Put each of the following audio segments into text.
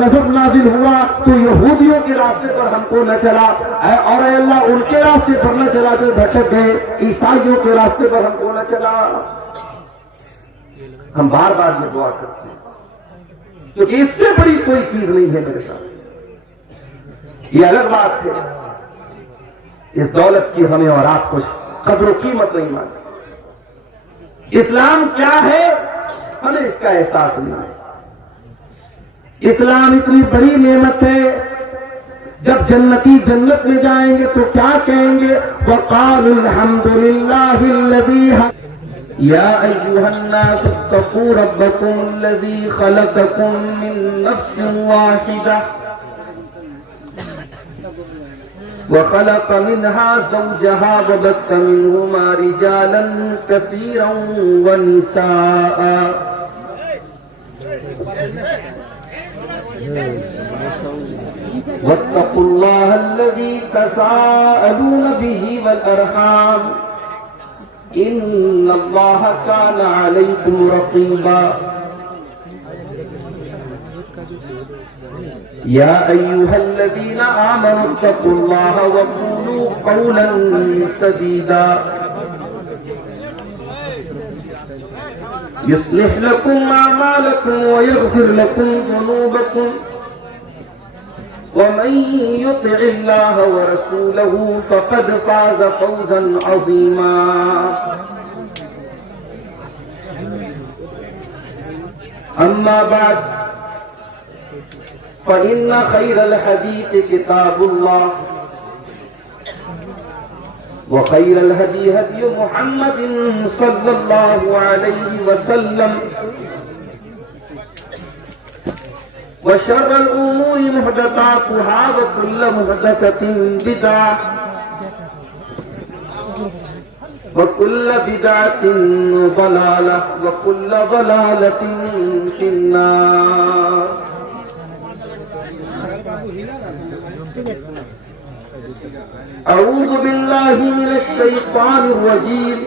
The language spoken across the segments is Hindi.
गजब नाजिल हुआ तो यहूदियों के रास्ते पर हमको न चला, और अल्लाह उनके रास्ते पर न चला जो भटक गए, ईसाइयों के रास्ते पर हमको न चला। हम बार बार ये दुआ करते हैं क्योंकि इससे बड़ी कोई चीज नहीं है मेरे साथ। ये अलग बात है, इस दौलत की हमें और आपको कदर कीमत नहीं मालूम। इस्लाम क्या है हमें इसका एहसास नहीं है। इस्लाम इतनी बड़ी नेमत है, जब जन्नती जन्नत में जाएंगे तो क्या कहेंगे, वक़ालुल हम्दुलिल्लाहिल्लज़ी या अय्युहन्नास इत्तक़ू रब्बकुमुल्लज़ी ख़लक़कुम मिन नफ़्सिन वाहिदा व ख़लक़ मिन्हा ज़ौजहा व बत्थ मिन्हुमा रिजालन कसीरन व निसाअ वत्तक़ुल्लाहल्लज़ी तसाअलून बिही वल अरहाम इन्नल्लाह कान अलैकुम रक़ीबा या अय्युहल्लज़ीना आमनू इत्तक़ुल्लाह व क़ूलू क़ौलन सदीदा युस्लिह लकुम अमालकुम व यग़फिर लकुम ज़ुनूबकुम वमन युतिइल्लाह व रसूलहू फ़क़द फ़ाज़ फ़ौज़न अज़ीमा। अम्मा बाद फ़इन्न ख़ैरल हदीस किताबुल्लाह व ख़ैरल हदी हदी मुहम्मदिन सल्लल्लाहु अलैहि वसल्लम व शर्रल उमूरि मुहदसातुहा व कुल्लु मुहदसतिन बिदअह व कुल्लु बिदअतिन ज़लालह व कुल्लु ज़लालतिन फिन्नार। अऊज़ु बिल्लाहि मिनश शैतानिर रजीम।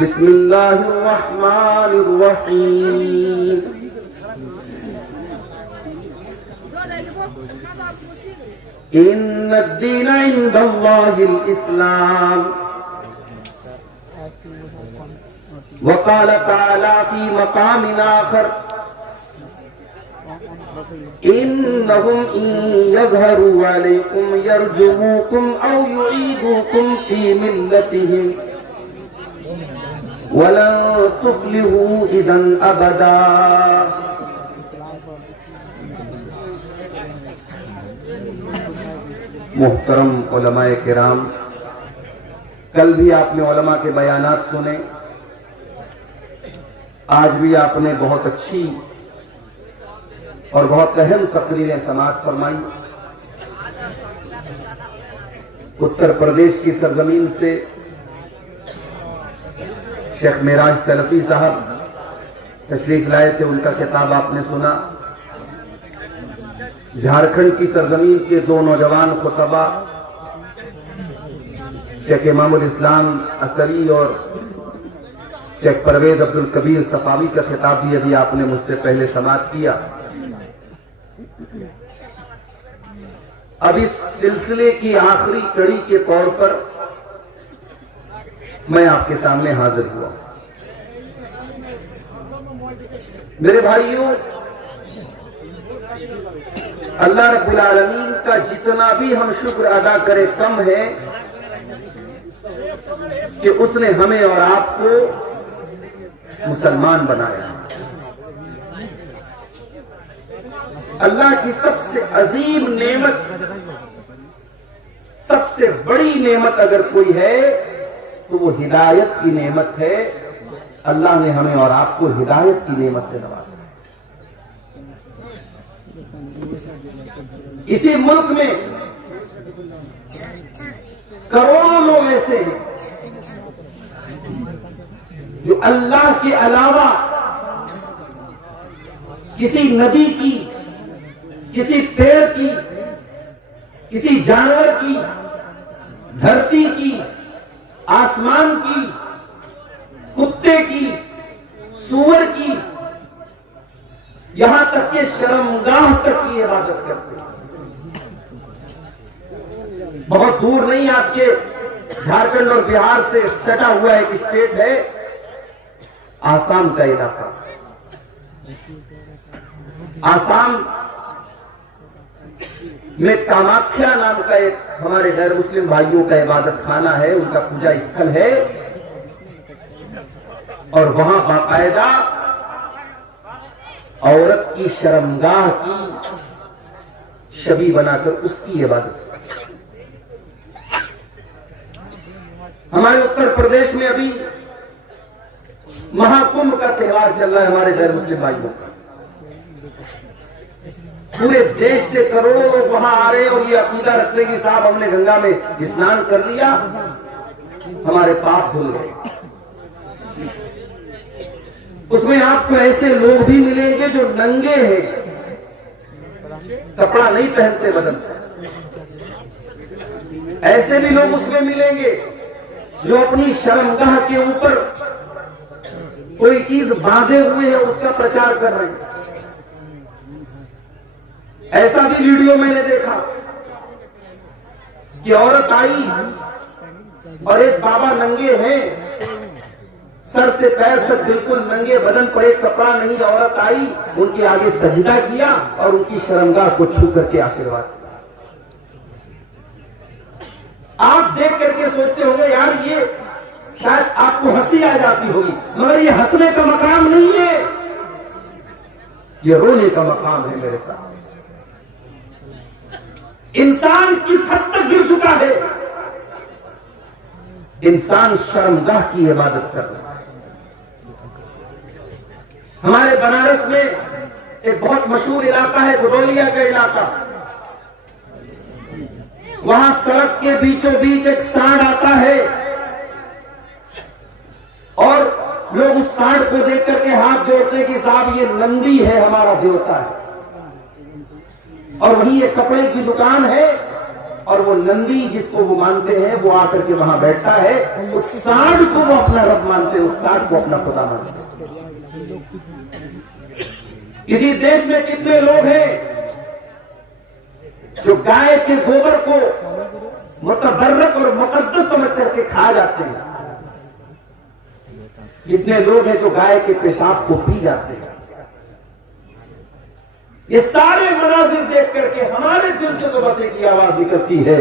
बिस्मिल्लाहिर रहमानिर रहीम। इन्नद-दीन इंदल्लाहिल इस्लाम। व क़ाल तआला फ़ी मक़ामिन आख़र इन्नहुम इन यज़हरू अलैकुम यरजुमूकुम औ युईदूकुम फ़ी मिल्लतिहिम वलन तुफ़्लिहू इज़न अबदा। मुहतरम उलमाए किराम, कल भी आपने उलमा के बयानात सुने, आज भी आपने बहुत अच्छी और बहुत अहम तकरीरें समाअत फरमाई। उत्तर प्रदेश की सरजमीन से शेख मेराज सलफी साहब तशरीफ लाए थे, उनका खिताब आपने सुना। झारखंड की सरजमीन के दो नौजवान खुतबा शेख इमामुल इस्लाम असरी और शेख परवेज अब्दुल कबीर सफावी का खिताब भी अभी आपने मुझसे पहले समाअत किया। अब इस सिलसिले की आखिरी कड़ी के तौर पर मैं आपके सामने हाजिर हुआ। मेरे भाइयों, अल्लाह रब्बुल आलमीन का जितना भी हम शुक्र अदा करें कम है कि उसने हमें और आपको मुसलमान बनाया। अल्लाह की सबसे अजीम नेमत, सबसे बड़ी नेमत अगर कोई है तो वो हिदायत की नेमत है। अल्लाह ने हमें और आपको हिदायत की नेमत से नवाजा। इसी मुल्क में करोड़ों लोग ऐसे हैं जो अल्लाह के अलावा किसी नदी की, किसी पेड़ की, किसी जानवर की, धरती की, आसमान की, कुत्ते की, सूअर की, यहां तक कि शर्मगाह तक की इबादत करते हैं। बहुत दूर नहीं, आपके झारखंड और बिहार से सटा हुआ एक स्टेट है आसाम का इलाका। आसाम में कामाख्या नाम का एक हमारे गैर मुस्लिम भाइयों का इबादत खाना है, उनका पूजा स्थल है, और वहां बाकायदा औरत की शर्मगाह की छवि बनाकर उसकी इबादत। हमारे उत्तर प्रदेश में अभी महाकुंभ का त्योहार चल रहा है हमारे गैर मुस्लिम भाइयों का। पूरे देश से करोड़ों लोग वहां आ रहे हैं और ये अकीदा रखते कि साहब हमने गंगा में स्नान कर लिया, हमारे पाप धुल गए। उसमें आपको ऐसे लोग भी मिलेंगे जो नंगे हैं, कपड़ा नहीं पहनते बदलते। ऐसे भी लोग उसमें मिलेंगे जो अपनी शर्मगाह के ऊपर कोई चीज बांधे हुए है, उसका प्रचार कर रहे हैं। ऐसा भी वीडियो मैंने देखा कि औरत आई और एक बाबा नंगे हैं, सर से पैर तक बिल्कुल नंगे, बदन पर एक कपड़ा नहीं। औरत आई, उनके आगे सजदा किया और उनकी शर्मगाह को छू करके आशीर्वाद किया। आप देख करके सोचते होंगे यार ये शायद आपको हंसी आ जाती होगी, मगर ये हंसने का मकाम नहीं है, ये रोने का मकाम है मेरे साथ। इंसान किस हद तक गिर चुका है, इंसान शर्मगाह की इबादत कर रहा है। हमारे बनारस में एक बहुत मशहूर इलाका है गुडोलिया का इलाका। वहां सड़क के बीचों बीच एक सांड आता है और लोग उस सांड को देख करके हाथ जोड़ते हैं कि साहब ये नंदी है, हमारा देवता है। और वहीं एक कपड़े की दुकान है और वो नंदी जिसको वो मानते हैं वो आकर के वहां बैठता है। उस सांड को वो अपना रब मानते हैं, उस सांड को अपना खुदा मानते हैं। इसी देश में कितने लोग हैं जो गाय के गोबर को मुतबर्रक और मुकद्दस समझ करके खा जाते हैं। कितने लोग हैं जो गाय के पेशाब को पी जाते हैं। ये सारे मनाजिर देख करके हमारे दिल से तो बस एक ही आवाज निकलती है,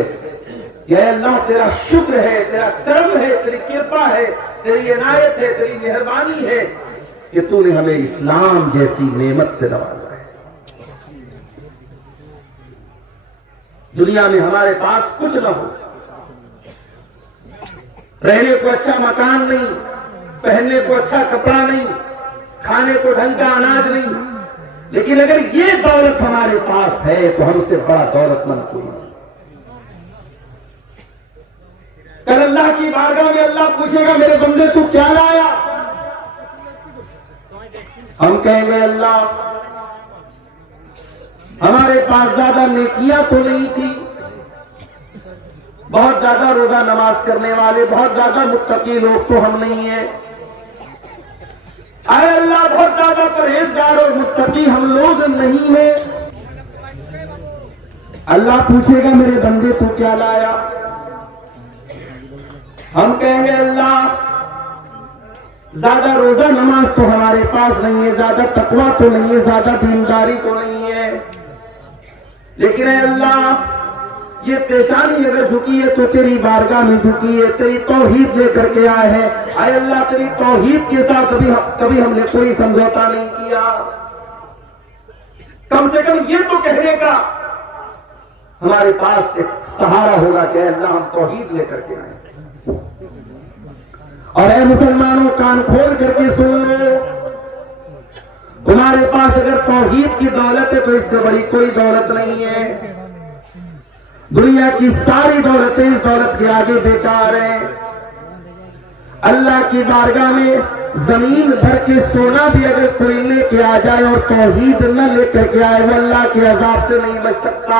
या अल्लाह तेरा शुक्र है, तेरा करम है, तेरी कृपा है, तेरी इनायत है, तेरी मेहरबानी है कि तूने हमें इस्लाम जैसी नेमत से नवाजा है। दुनिया में हमारे पास कुछ न हो, रहने को अच्छा मकान नहीं, पहनने को अच्छा कपड़ा नहीं, खाने को ढंग का अनाज नहीं, लेकिन अगर ये दौलत हमारे पास है तो हमसे बड़ा दौलतमंद कोई नहीं। कल अल्लाह की बारगाह में अल्लाह पूछेगा मेरे बंदे तू क्या लाया? हम कहेंगे अल्लाह हमारे पास ज्यादा नेकियां तो नहीं थी, बहुत ज्यादा रोजा नमाज करने वाले, बहुत ज्यादा मुत्तकी लोग तो हम नहीं है। अरे अल्लाह बहुत ज्यादा परहेजगार और मुत्तकी हम लोग नहीं है। अल्लाह पूछेगा मेरे बंदे तू क्या लाया? हम कहेंगे अल्लाह ज्यादा रोजा नमाज तो हमारे पास नहीं है, ज्यादा तकवा तो नहीं है, ज्यादा दीनदारी तो नहीं है, लेकिन अल्लाह ये पेशानी अगर झुकी है तो तेरी बारगाह में झुकी है, तेरी तौहीद लेकर के आए हैं। अरे अल्लाह तेरी तौहीद के साथ कभी हमने कोई समझौता नहीं किया। कम से कम ये तो कहने का हमारे पास एक सहारा होगा कि अल्लाह हम तौहीद लेकर के आए। और ऐ मुसलमानों कान खोल करके सुन लो, तुम्हारे पास अगर तौहीद की दौलत है तो इससे बड़ी कोई दौलत नहीं है। दुनिया की सारी दौलतें इस दौलत के आगे बेकार हैं। अल्लाह की बारगाह में जमीन भर के सोना भी अगर कोई लेके आ जाए और तौहीद न लेकर के आए वो अल्लाह के अजाब से नहीं बच सकता।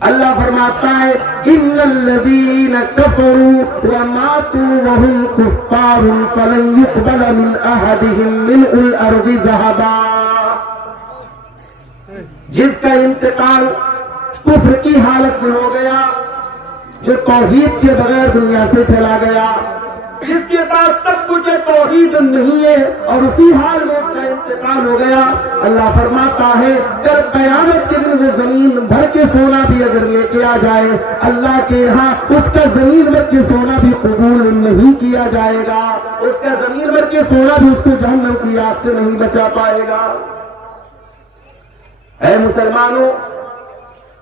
अल्लाह फरमाता है इन्नल्लज़ीना कफ़रू व मातू व हुम कुफ़्फ़ारुन फलन युक़बल मिन अहदिहिम मिल्उल अर्ज़ि ज़हबा। जिसका इंतकाल कुफ्र की हालत में हो गया, जो तौहीद के बगैर दुनिया से चला गया, जिसके पास सब कुछ है तौहीद नहीं है और उसी हाल में उसका इंतकाल हो गया, अल्लाह फरमाता है कल क़यामत के दिन वो जमीन भर के सोना भी अगर लेके आ जाए, अल्लाह के यहाँ उसका जमीन भर के सोना भी कबूल नहीं किया जाएगा। उसका जमीन भर के सोना भी उसको जहन्नम की आग से नहीं बचा पाएगा। ऐ मुसलमानों,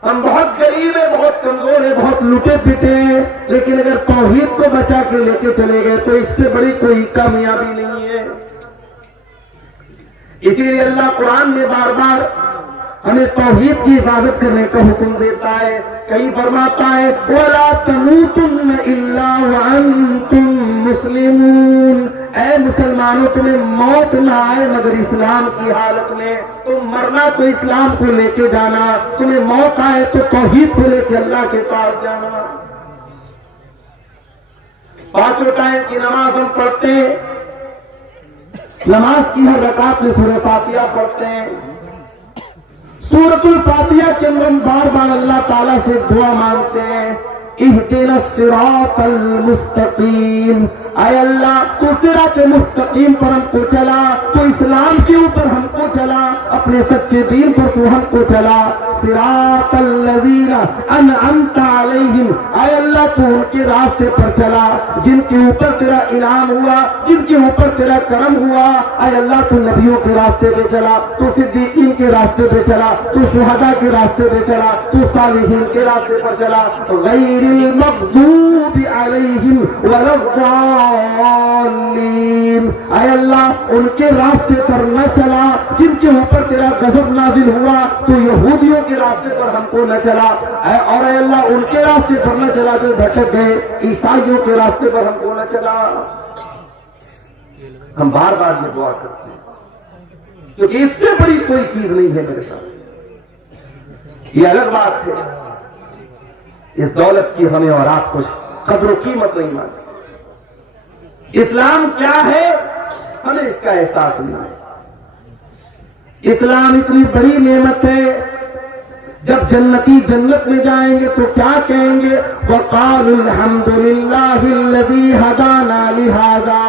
हम बहुत गरीब है, बहुत कमजोर है, बहुत लुटे पिटे हैं, लेकिन अगर तौहीद को बचा के लेके चले गए तो इससे बड़ी कोई कामयाबी नहीं है। इसीलिए अल्लाह कुरान में बार बार हमें तौहीद की हिफाजत करने का हुक्म देता है। कहीं फरमाता है वला तमूतुन्ना इल्ला व अंतुम मुस्लिमून, ऐ मुसलमानों तुम्हें मौत न आए मगर इस्लाम की हालत में। तुम मरना तो इस्लाम को लेके जाना, तुम्हें मौत आए तो तौहीद को लेके अल्लाह के पास जाना। 5 टाइम की नमाज हम पढ़ते हैं, नमाज की हर रकात में सूरह फातिहा पढ़ते हैं। सूरतुल फातिहा के अंदर हम बार बार अल्लाह ताला से दुआ मांगते हैं इहदिनस सिरातल मुस्तकीम, आय अल्लाह तू सिरात मुस्तकीम पर हमको चला, तो इस्लाम के ऊपर हमको चला, अपने सच्चे दीन पर तू हमको चला। सिरातल लज़ीना अनअमता अलैहिम, आय अल्लाह तू उनके रास्ते पर चला जिनके ऊपर तेरा इनाम हुआ, जिनके ऊपर तेरा करम हुआ। आय अल्लाह तू नबियों के रास्ते पे चला, तू सिद्दीकीन के रास्ते पे चला, तू शुहदा के रास्ते पे चला, तू सालिहीन के रास्ते पर चला। गैरिल मग़दूबि अलैहिम वलद्दाल्लीन, आय अल्लाह उनके रास्ते पर न चला जिनके ऊपर तेरा गज़ब नाज़िल हुआ, तो यहूदियों के रास्ते पर हमको न चला, और आय अल्लाह उनके रास्ते पर न चला जो भटक गए, ईसाइयों के रास्ते पर हमको न चला। हम बार बार ये दुआ करते हैं क्योंकि इससे बड़ी कोई चीज नहीं है मेरे साथ। ये अलग बात है, इस दौलत की हमें और आपको कदर कीमत नहीं मालूम। इस्लाम क्या है हमें इसका एहसास नहीं है। इस्लाम इतनी बड़ी नेमत है, जब जन्नती जन्नत में जाएंगे तो क्या कहेंगे, वक़ालुल हम्दुलिल्लाहिल्लज़ी हदाना लिहाज़ा।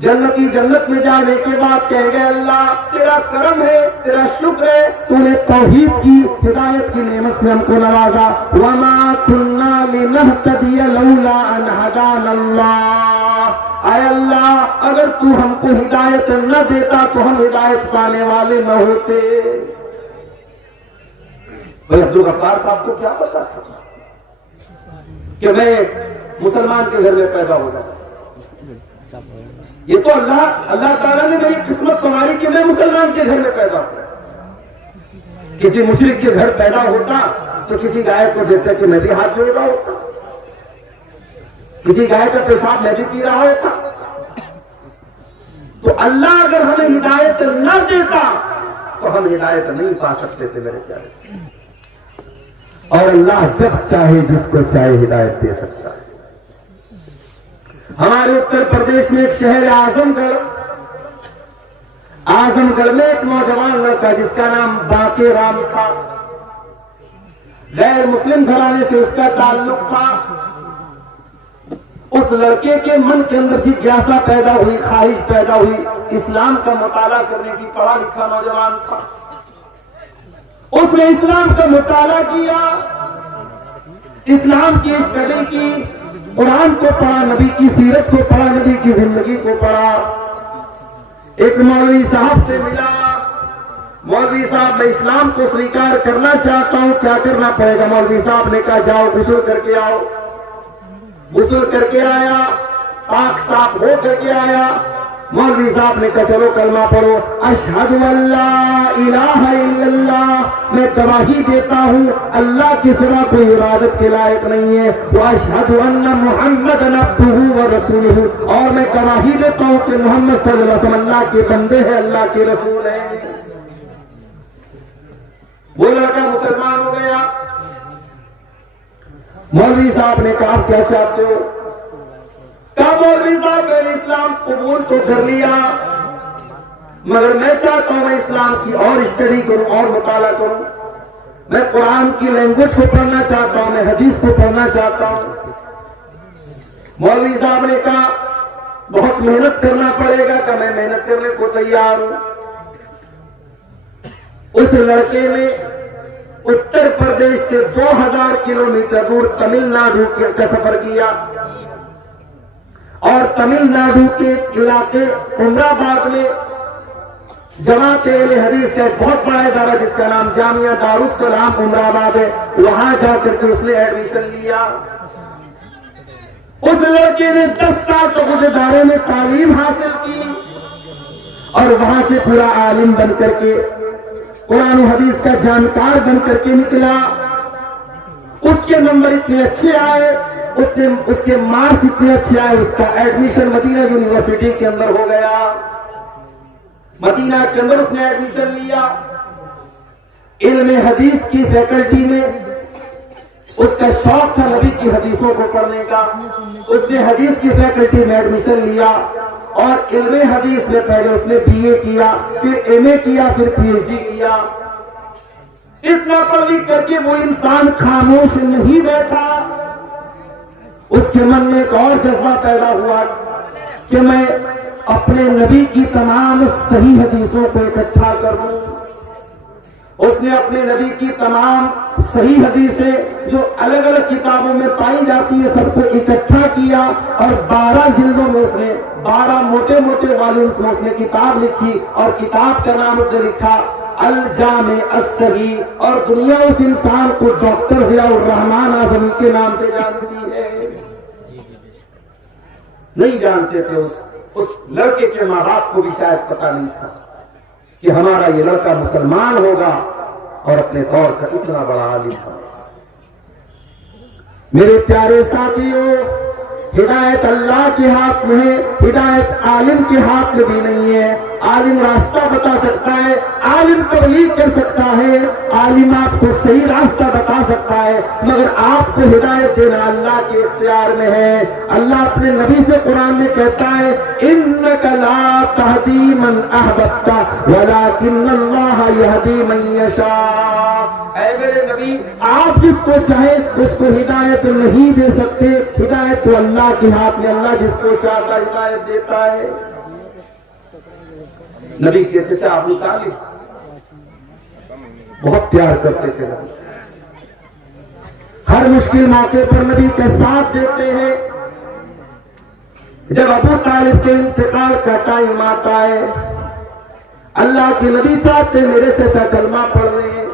जन्नती जन्नत में जाने के बाद कहेंगे अल्लाह तेरा करम है, तेरा शुक्र है, तूने तौहीद की हिदायत की नेमत से हमको नवाजा। वमा कुन्ना लिनहतदिया लौला अन हदानल्लाह, आय अल्लाह अगर तू हमको हिदायत न देता तो हम हिदायत पाने वाले न होते। भाई अब्दुल गफ्फार साहब को क्या पता था कि मैं मुसलमान के घर में पैदा हो जाता। ये तो अल्लाह ताला ने मेरी किस्मत संवारी कि मैं मुसलमान के घर में पैदा हुआ। किसी मुशरिक के घर पैदा होता तो किसी गाय को देखता कि मैं भी हाथ जोड़ रहा होता, किसी गाय का पेशाब मैं भी पी रहा होता। तो अल्लाह अगर हमें हिदायत न देता तो हम हिदायत नहीं पा सकते थे मेरे प्यारे। और अल्लाह जब चाहे जिसको चाहे हिदायत दे सकता है। हमारे उत्तर प्रदेश में एक शहर है आजमगढ़। आजमगढ़ में एक नौजवान लड़का जिसका नाम बाके राम था, गैर मुस्लिम घराने से उसका ताल्लुक था। उस लड़के के मन के अंदर जिज्ञासा पैदा हुई, ख्वाहिश पैदा हुई, इस्लाम का मुताला करने की। पढ़ा लिखा नौजवान था, उसने इस्लाम का मुताला किया, इस्लाम की स्टडी की, कुरान को पढ़ा, नबी की सीरत को पढ़ा, नबी की जिंदगी को पढ़ा। एक मौलवी साहब से मिला, मौलवी साहब मैं इस्लाम को स्वीकार करना चाहता हूं, क्या करना पड़ेगा? मौलवी साहब ने कहा जाओ गुस्ल करके आओ। गुस्ल करके आया, पाक साफ हो करके आया। मौलवी साहब ने कहा चलो कलमा पढ़ो, अशहदु अल्ला इलाहा इल्लल्लाह, मैं गवाही देता हूँ अल्लाह के सिवा कोई इबादत के लायक नहीं है, व अशहदु अन्ना मुहम्मदन अब्दुहु व रसूलुहु, और मैं गवाही देता हूँ कि मोहम्मद सल्लल्लाहु अलैहि वसल्लम अल्लाह के बंदे हैं, अल्लाह के रसूल हैं। वो लड़का मुसलमान हो गया। मौलवी साहब ने कहा क्या चाहते हो? कहा मौलवी साहब मैंने इस्लाम कबूल तो कर लिया, मगर मैं चाहता हूं मैं इस्लाम की और स्टडी करूं और मुताला करूं, मैं कुरान की लैंग्वेज को पढ़ना चाहता हूं, मैं हदीस को पढ़ना चाहता हूं। मौलवी साहब ने कहा बहुत मेहनत करना पड़ेगा। कि मैं मेहनत करने को तैयार हूं। उस लड़के ने उत्तर प्रदेश से 2000 किलोमीटर दूर तमिलनाडु का सफर किया और तमिलनाडु के इलाके उमराबाद में जमात-ए हदीस का एक बहुत बड़ा इदारा जिसका नाम जामिया दारुस्सलाम उमराबाद है, वहां जाकर के उसने एडमिशन लिया। उस लड़के ने 10 साल तक उस इदारे में तालीम हासिल की और वहां से पूरा आलिम बनकर के कुरान हदीस का जानकार बनकर के निकला। उसके नंबर इतने अच्छे आए, उसके मार्क्स इतने अच्छे आए, उसका एडमिशन मदीना यूनिवर्सिटी के अंदर हो गया। मदीना के अंदर उसने एडमिशन लिया। इल्म हदीस की फैकल्टी में उसका शौक था नबी की हदीसों को पढ़ने का। उसने हदीस की फैकल्टी में एडमिशन लिया और इल्म हदीस में पहले उसने बीए किया, फिर एमए किया, फिर पीएचडी किया। इतना पढ़ लिख करके वो इंसान खामोश नहीं बैठा। उसके मन में एक और जज्बा पैदा हुआ कि मैं अपने नबी की तमाम सही हदीसों को इकट्ठा कर लूं। उसने अपने नबी की तमाम सही हदीसें जो अलग अलग किताबों में पाई जाती है सबको इकट्ठा किया और 12 जिल्दों में उसने 12 मोटे मोटे वॉल्यूम्स में उसने किताब लिखी और किताब का नाम उसने लिखा अल जामे अस-सही। और दुनिया उस इंसान को डॉक्टर ज़ियाउर रहमान आज़मी के नाम से जानती है। नहीं जानते थे उस लड़के के माँ बाप को भी शायद पता नहीं था कि हमारा ये लड़का मुसलमान होगा और अपने दौर का इतना बड़ा आलिम था। मेरे प्यारे साथियों, हिदायत अल्लाह के हाथ में है, हिदायत आलिम के हाथ में भी नहीं है। आलिम रास्ता बता सकता है, आलिम तबलीग कर सकता है, आलिम आपको सही रास्ता बता सकता है, मगर आपको हिदायत देना अल्लाह के इख्तियार में है। अल्लाह अपने नबी से कुरान में कहता है इन्नका ला तहदी मन अहबब्ता वलाकिन्नल्लाह यहदी मन यशा। ऐ मेरे नबी, आप जिसको चाहे उसको हिदायत नहीं दे सकते। हिदायत तो अल्लाह के हाथ में, अल्लाह जिसको चाहता हिदायत देता है। नबी के चचा अबू तालिब बहुत प्यार करते थे। हर मुश्किल मौके पर नबी के साथ देते हैं। जब अबू तालिब के इंतकाल का टाइम आता है, अल्लाह के नबी चाहते मेरे चचा कलमा पढ़ रहे हैं।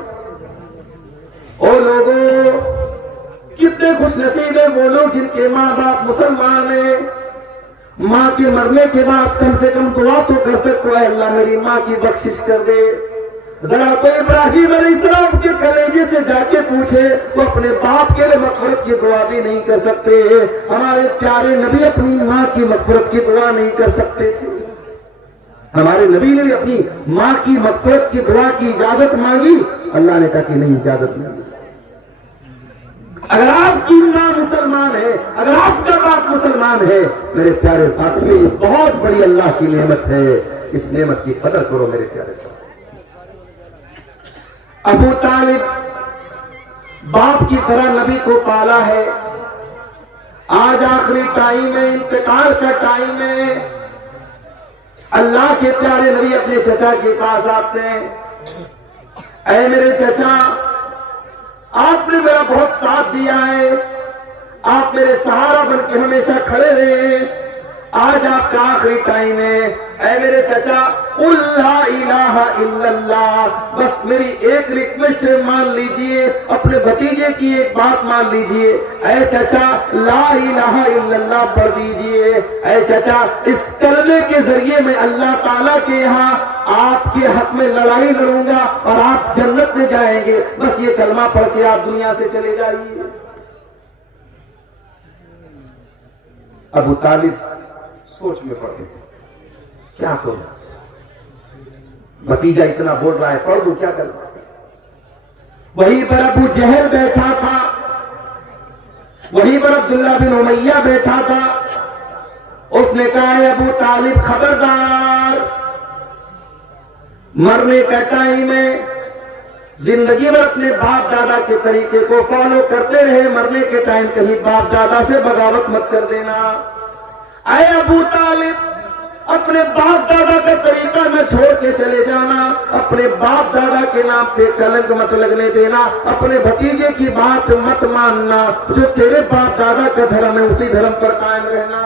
ओ लोगों, कितने खुश नसीब है वो लोग जिनके माँ बाप मुसलमान हैं। माँ के मरने के बाद कम से कम दुआ तो कर सकते हो, अल्लाह मेरी माँ की बख्शिश कर दे। जरा तो इब्राहिम अलैहिस्सलाम के कलेजे से जाके पूछे, वो अपने बाप के लिए मग़फ़िरत की दुआ भी नहीं कर सकते। हमारे प्यारे नबी अपनी माँ की मग़फ़िरत की दुआ नहीं कर सकते थे। हमारे नबी ने अपनी माँ की मग़फ़िरत की दुआ की इजाजत मांगी, अल्लाह ने कहा कि नहीं, इजाजत नहीं। अगर आपकी माँ मुसलमान है, अगर आपका बाप मुसलमान है, मेरे प्यारे साथियों, ये बहुत बड़ी अल्लाह की नेमत है। इस नेमत की कदर करो मेरे प्यारे साथियों। अबू तालिब बाप की तरह नबी को पाला है। आज आखिरी टाइम में, इंतकाल का टाइम में, अल्लाह के प्यारे नबी अपने चचा के पास आते हैं। ऐ मेरे चचा, आपने मेरा बहुत साथ दिया है, आप मेरे सहारा बन के हमेशा खड़े रहे। आज आपका आखिरी टाइम है। ऐ मेरे चचा, कुल ला इलाहा इल्लल्लाह, बस मेरी एक रिक्वेस्ट है, मान लीजिए, अपने भतीजे की एक बात मान लीजिए। ऐ चचा, ला इलाहा इल्लल्लाह पढ़ दीजिए। ऐ चचा, इस कलमे के जरिए मैं अल्लाह ताला के यहाँ आपके हक में लड़ाई लड़ूंगा और आप जन्नत में जाएंगे। बस ये कलमा पढ़ के आप दुनिया से चले जाइए। अबू तालिब सोच में पड़ गए, क्या करूं, भतीजा इतना बोल रहा है, पढ़ दूं, क्या करूं। वहीं पर अबू जहल बैठा था। वहीं पर अब्दुल्ला बिन उमैया बैठा था। उसने कहा, अबू तालिब खबरदार, मरने का टाइम है, जिंदगी में अपने बाप दादा के तरीके को फॉलो करते रहे, मरने के टाइम कहीं बाप दादा से बगावत मत कर देना। आए अबू तालिब, अपने बाप दादा का तरीका न छोड़ के चले जाना, अपने बाप दादा के नाम पे कलंक मत लगने देना, अपने भतीजे की बात मत मानना, जो तेरे बाप दादा का धर्म है उसी धर्म पर कायम रहना।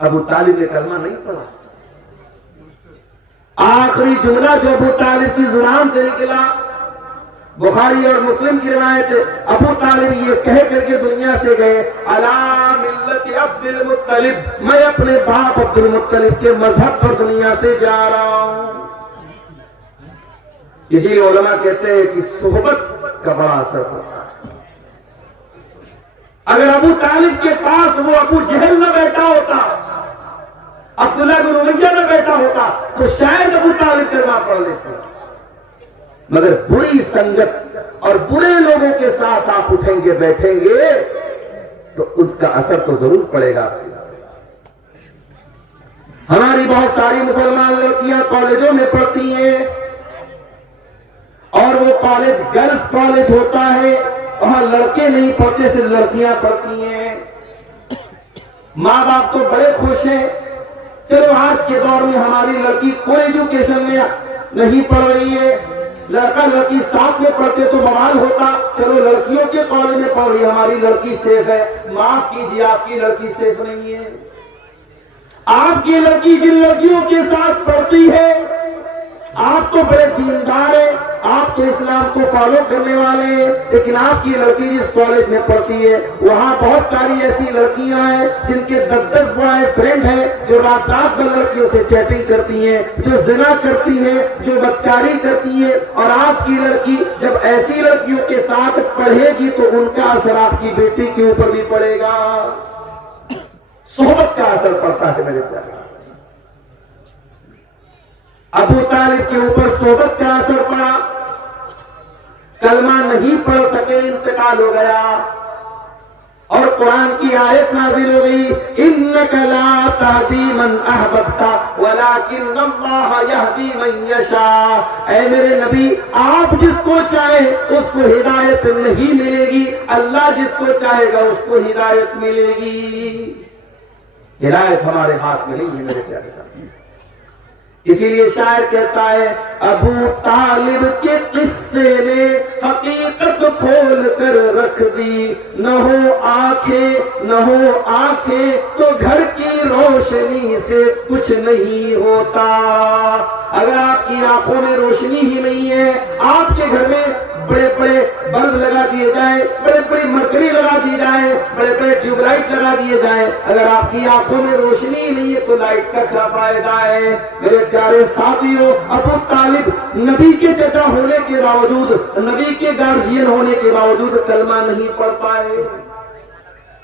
अबू तालिब ने कलमा नहीं पढ़ा। आखिरी जुमला जो अबू तालिब की जुबान से निकला, बुखारी और मुस्लिम की रिवायत है, अबू तालिब ये कह करके दुनिया से गए, अला मिल्लत अब्दुल मुत्तलिब, मैं अपने बाप अब्दुल मुत्तलिब के मजहब पर दुनिया से जा रहा हूं। इसीलिए उलमा कहते हैं कि सोहबत का बड़ा असर होता है। अगर अबू तालिब के पास वो अबू जहल न बैठा होता, अब्दुल्ला बिन उमैया न बैठा होता, तो शायद अबू तालिब कलमा पढ़ लेते। मगर बुरी संगत और बुरे लोगों के साथ आप उठेंगे बैठेंगे तो उसका असर तो जरूर पड़ेगा। हमारी बहुत सारी मुसलमान लड़कियां कॉलेजों में पढ़ती हैं और वो कॉलेज गर्ल्स कॉलेज होता है, वहां लड़के नहीं पढ़ते, सिर्फ लड़कियां पढ़ती हैं। माँ बाप तो बड़े खुश हैं, चलो आज के दौर में हमारी लड़की कोई एजुकेशन में नहीं पढ़ रही है, लड़का लड़की साथ में पढ़ते तो बवाल होता, चलो लड़कियों के कॉलेज में पढ़ रही, हमारी लड़की सेफ है। माफ कीजिए, आपकी लड़की सेफ नहीं है। आपकी लड़की जिन लड़कियों के साथ पढ़ती है, आप तो बड़े दीनदार हैं, आप तो इस्लाम को फॉलो करने वाले हैं, लेकिन आपकी लड़की जिस कॉलेज में पढ़ती है वहां बहुत सारी ऐसी लड़कियां हैं जिनके 10-10 बॉयफ्रेंड हैं, जो रात रात भर लड़कियों से चैटिंग करती हैं, जो जिना करती हैं, जो बदकारी करती हैं। और आपकी लड़की जब ऐसी लड़कियों के साथ पढ़ेगी तो उनका असर आपकी बेटी के ऊपर भी पड़ेगा। सोहबत का असर पड़ता है मेरे प्यारे। अबू तालिब के ऊपर सोहबत का असर पड़ा, कलमा नहीं पढ़ सके, इंतकाल हो गया और कुरान की आयत नाज़िल हो गई, इन्नका ला तहदी मन अहबब्ता वलाकिन्नल्लाह यहदी मन यशा। ऐ मेरे नबी, आप जिसको चाहे उसको हिदायत नहीं मिलेगी, अल्लाह जिसको चाहेगा उसको हिदायत मिलेगी। हिदायत हमारे हाथ में नहीं है मेरे प्यारे साथी। इसीलिए शायर कहता है, अबू तालिब के किस्से ने हकीकत खोल कर रख दी, न हो आंखें तो घर की रोशनी से कुछ नहीं होता। अगर आपकी आंखों में रोशनी ही नहीं है, आपके घर में बड़े बड़े बल्ब लगा दिए जाए, बड़े बड़े मरकरी लगा दी जाए, बड़े बड़े ट्यूबलाइट लगा दिए जाए, अगर आपकी आंखों में रोशनी ही नहीं है तो लाइट का क्या फायदा है। मेरे प्यारे साथियों, अबू तालिब नबी के चचा होने के बावजूद, नबी के गार्जियन होने के बावजूद कलमा नहीं पढ़ पाए।